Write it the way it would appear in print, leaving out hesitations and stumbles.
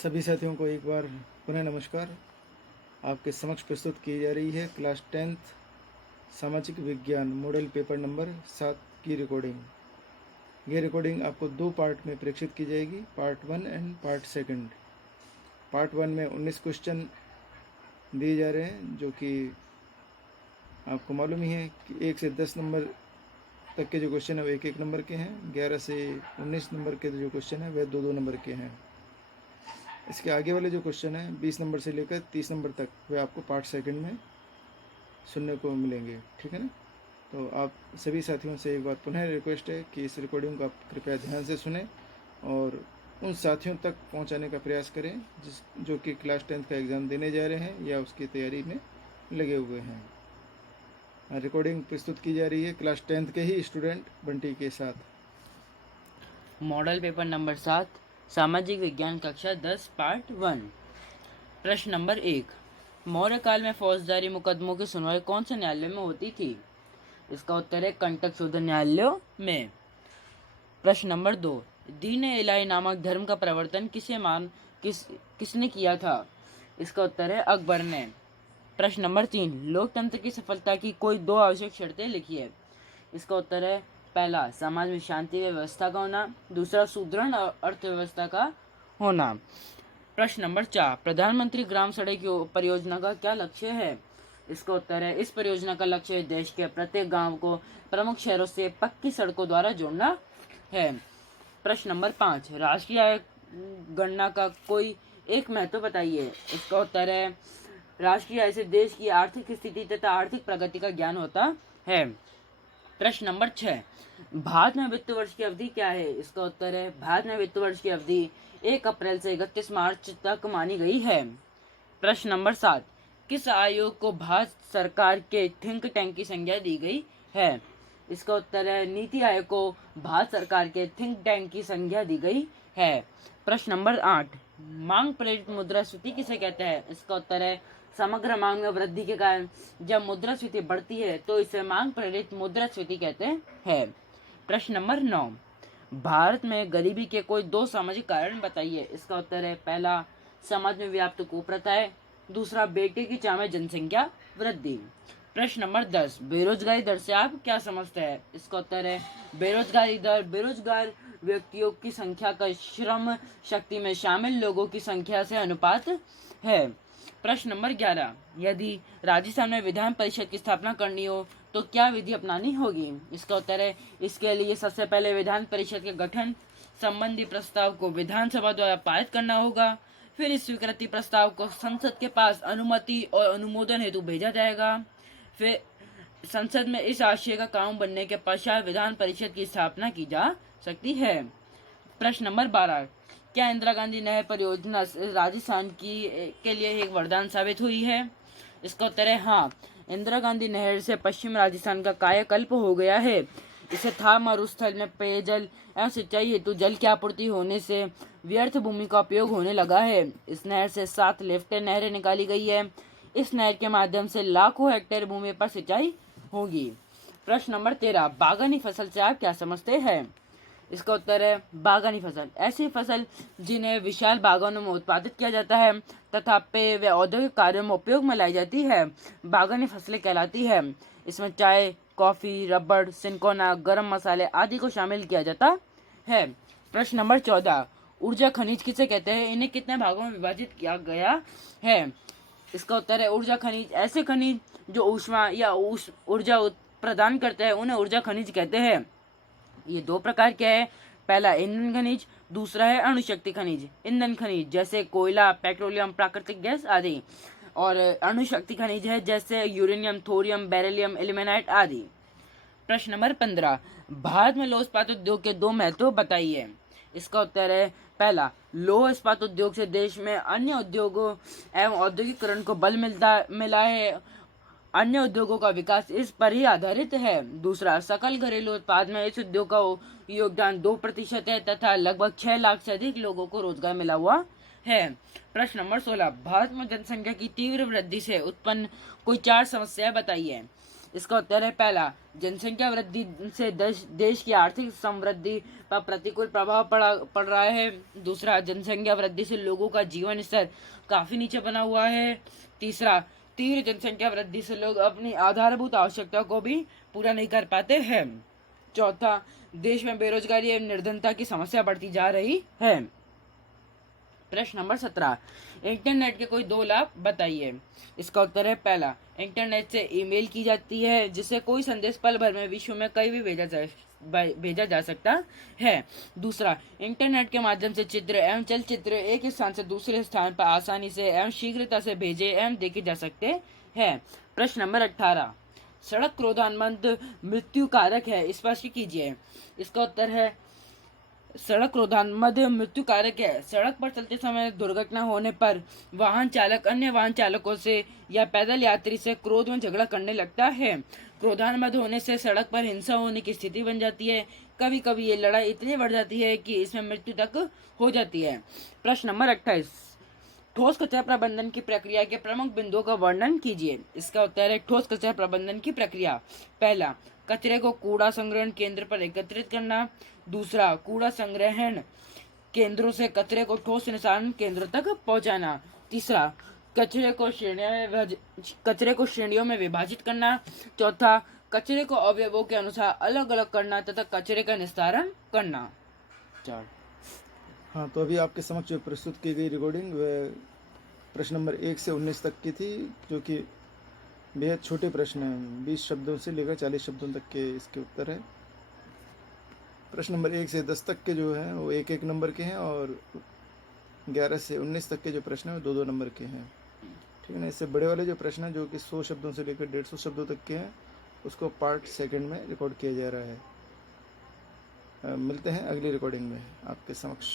सभी साथियों को एक बार पुनः नमस्कार। आपके समक्ष प्रस्तुत की जा रही है क्लास 10th सामाजिक विज्ञान मॉडल पेपर नंबर 7 की रिकॉर्डिंग। ये रिकॉर्डिंग आपको 2 पार्ट में प्रेक्षित की जाएगी, पार्ट 1 एंड पार्ट 2। पार्ट 1 में 19 क्वेश्चन दिए जा रहे हैं, जो कि आपको मालूम ही है कि 1 से 10 नंबर तक के जो क्वेश्चन है वो 1-1 नंबर के हैं। 11 से 19 नंबर के जो क्वेश्चन है वह 2-2 नंबर के हैं। इसके आगे वाले जो क्वेश्चन हैं 20 नंबर से लेकर 30 नंबर तक वे आपको पार्ट 2 में सुनने को मिलेंगे, ठीक है ना। तो आप सभी साथियों से एक बार पुनः रिक्वेस्ट है कि इस रिकॉर्डिंग को आप कृपया ध्यान से सुने और उन साथियों तक पहुंचाने का प्रयास करें जो कि क्लास 10th का एग्ज़ाम देने जा रहे हैं या उसकी तैयारी में लगे हुए हैं। रिकॉर्डिंग प्रस्तुत की जा रही है क्लास 10th के ही स्टूडेंट बंटी के साथ। मॉडल पेपर नंबर 7 सामाजिक विज्ञान कक्षा 10 पार्ट 1। प्रश्न नंबर 1, मौर्य काल में फौजदारी मुकदमों की सुनवाई कौन से न्यायालय में होती थी? इसका उत्तर है कंटक शोधन न्यायालयों में। प्रश्न नंबर 2, दीन इलाही नामक धर्म का प्रवर्तन किसने किया था? इसका उत्तर है अकबर ने। प्रश्न नंबर 3, लोकतंत्र की सफलता की कोई 2 आवश्यक शर्तें लिखिए। इसका उत्तर है पहला, समाज में शांति व्यवस्था का होना, दूसरा सुदृढ़ अर्थव्यवस्था का होना। प्रश्न नंबर 4, प्रधानमंत्री ग्राम सड़क परियोजना का क्या लक्ष्य है? इसका उत्तर है इस परियोजना का लक्ष्य देश के प्रत्येक गांव को प्रमुख शहरों से पक्की सड़कों द्वारा जोड़ना है। प्रश्न नंबर 5, राष्ट्रीय आय गणना का कोई एक महत्व बताइए। इसका उत्तर है राष्ट्रीय आय से देश की आर्थिक स्थिति तथा आर्थिक प्रगति का ज्ञान होता है। प्रश्न नंबर 6, भारत में वित्त वर्ष की अवधि क्या है? इसका उत्तर है भारत में वित्त वर्ष की अवधि 1 अप्रैल से 31 मार्च तक मानी गई है। प्रश्न नंबर 7, किस आयोग को भारत सरकार के थिंक टैंक की संज्ञा दी गई है? इसका उत्तर है नीति आयोग को भारत सरकार के थिंक टैंक की संज्ञा दी गई है। प्रश्न नंबर 8, मांग प्रेरित मुद्रास्फीति किसे कहते हैं? इसका उत्तर है समग्र मांग में वृद्धि के कारण जब मुद्रास्फीति बढ़ती है तो इसे मांग प्रेरित मुद्रास्फीति कहते हैं। प्रश्न नंबर 9, भारत में गरीबी के कोई 2 सामाजिक कारण बताइए। इसका उत्तर है पहला, समाज में व्याप्त कुप्रथाएं, दूसरा बेटे की चाह में जनसंख्या वृद्धि। प्रश्न नंबर 10, बेरोजगारी दर से आप क्या समझते हैं? इसका उत्तर है बेरोजगारी दर बेरोजगार व्यक्तियों की संख्या का श्रम शक्ति में शामिल लोगों की संख्या से अनुपात है। प्रश्न नंबर 11, यदि राजस्थान में विधान परिषद की स्थापना करनी हो तो क्या विधि अपनानी होगी? इसका उत्तर है इसके लिए सबसे पहले विधान परिषद के गठन संबंधी प्रस्ताव को विधानसभा द्वारा पारित करना होगा। फिर इस स्वीकृति प्रस्ताव को संसद के पास अनुमति और अनुमोदन हेतु भेजा जाएगा। फिर संसद में इस आशय का कानून बनने के पश्चात विधान परिषद की स्थापना की जा सकती है। प्रश्न नंबर 12, क्या इंदिरा गांधी नहर परियोजना राजस्थान के लिए एक वरदान साबित हुई है? इसका उत्तर है हाँ, इंदिरा गांधी नहर से पश्चिम राजस्थान का कायाकल्प हो गया है। इसे था मरुस्थल में पेयजल एवं सिंचाई हेतु जल की आपूर्ति होने से व्यर्थ भूमि का उपयोग होने लगा है। इस नहर से 7 लिफ्ट नहरें निकाली गई है। इस नहर के माध्यम से लाखों हेक्टेयर भूमि पर सिंचाई होगी। प्रश्न नंबर 13, बागवानी फसल से आप क्या समझते हैं? इसका उत्तर है बागानी फसल ऐसी फसल जिन्हें विशाल बागानों में उत्पादित किया जाता है तथा पेय व औद्योगिक कार्यों में उपयोग में लाई जाती है, बागानी फसलें कहलाती है। इसमें चाय, कॉफी, रबड़, सिनकोना, गरम मसाले आदि को शामिल किया जाता है। प्रश्न नंबर 14, ऊर्जा खनिज किसे कहते हैं? इन्हें कितने भागों में विभाजित किया गया है? इसका उत्तर है ऊर्जा खनिज ऐसे खनिज जो ऊष्मा या ऊर्जा प्रदान करते हैं उन्हें ऊर्जा खनिज कहते हैं। ये 2 प्रकार के हैं, पहला ईंधन खनिज, दूसरा है अणुशक्ति खनिज। ईंधन खनिज जैसे कोयला, पेट्रोलियम, प्राकृतिक गैस आदि, और अणुशक्ति खनिज है जैसे यूरेनियम, थोरियम, बेरिलियम, इल्मेनाइट आदि। प्रश्न नंबर 15, भारत में लौह इस्पात उद्योग के 2 महत्व बताइए। इसका उत्तर है पहला, लौह इस्पात उद्योग से देश में अन्य उद्योगों एवं औद्योगिकरण को बल मिला है। अन्य उद्योगों का विकास इस पर ही आधारित है। दूसरा, सकल घरेलू उत्पाद में इस उद्योग का योगदान 2% है तथा लगभग 6 लाख से अधिक लोगों को रोजगार मिला हुआ है। प्रश्न नंबर 16, भारत में जनसंख्या की तीव्र वृद्धि से उत्पन्न कोई 4 समस्याएं बताइए। इसका उत्तर है पहला, जनसंख्या वृद्धि से देश की आर्थिक समृद्धि पर प्रतिकूल प्रभाव पड़ रहा है। दूसरा, जनसंख्या वृद्धि से लोगों का जीवन स्तर काफी नीचे बना हुआ है। तीसरा, तीव्र जनसंख्या वृद्धि से लोग अपनी आधारभूत आवश्यकता को भी पूरा नहीं कर पाते हैं। चौथा, देश में बेरोजगारी एवं निर्धनता की समस्या बढ़ती जा रही है। प्रश्न नंबर 17, इंटरनेट के कोई 2 लाभ बताइए। इसका उत्तर है पहला, इंटरनेट से ईमेल की जाती है जिससे कोई संदेश पल भर में विश्व में कहीं भी भेजा जा सकता है। दूसरा, इंटरनेट के माध्यम से चित्र एवं चलचित्र एक स्थान से दूसरे स्थान पर आसानी से एवं शीघ्रता से भेजे एवं देखे जा सकते हैं। प्रश्न नंबर 18, सड़क क्रोधान्मद मृत्यु कारक है, स्पष्ट कीजिए। इसका उत्तर है, सड़क क्रोधान्मद मृत्यु कारक है। सड़क पर चलते समय दुर्घटना होने पर वाहन चालक अन्य वाहन चालकों से या पैदल यात्री से क्रोध में झगड़ा करने लगता है। क्रोधान्मद होने से सड़क पर हिंसा होने की स्थिति बन जाती है। कभी कभी ये लड़ाई इतनी बढ़ जाती है कि इसमें मृत्यु तक हो जाती है। प्रश्न नंबर 28, ठोस कचरा प्रबंधन की प्रक्रिया के प्रमुख बिंदुओं का वर्णन कीजिए। इसका उत्तर है, ठोस कचरा प्रबंधन की प्रक्रिया। पहला, कचरे को कूड़ा संग्रहण केंद्र पर एकत्रित करना। दूसरा, कूड़ा संग्रहण केंद्रों से कचरे को ठोस निस्तारण केंद्रों तक पहुंचाना। तीसरा, कचरे को श्रेणियों में विभाजित करना। चौथा, कचरे को अवयवों के अनुसार अलग अलग करना तथा कचरे का निस्तारण करना। 4। हाँ, तो अभी आपके समक्ष जो प्रस्तुत की गई रिकॉर्डिंग वह प्रश्न नंबर 1 से 19 तक की थी, जो कि बेहद छोटे प्रश्न हैं। 20 शब्दों से लेकर 40 शब्दों तक के इसके उत्तर है। प्रश्न नंबर 1 से 10 तक के जो हैं वो 1-1 नंबर के हैं, और 11 से 19 तक के जो प्रश्न हैं वो 2-2 नंबर के हैं। ठीक है ना। इससे बड़े वाले जो प्रश्न हैं, जो कि 100 शब्दों से लेकर 150 शब्दों तक के हैं, उसको पार्ट सेकंड में रिकॉर्ड किया जा रहा है। मिलते हैं अगली रिकॉर्डिंग में आपके समक्ष।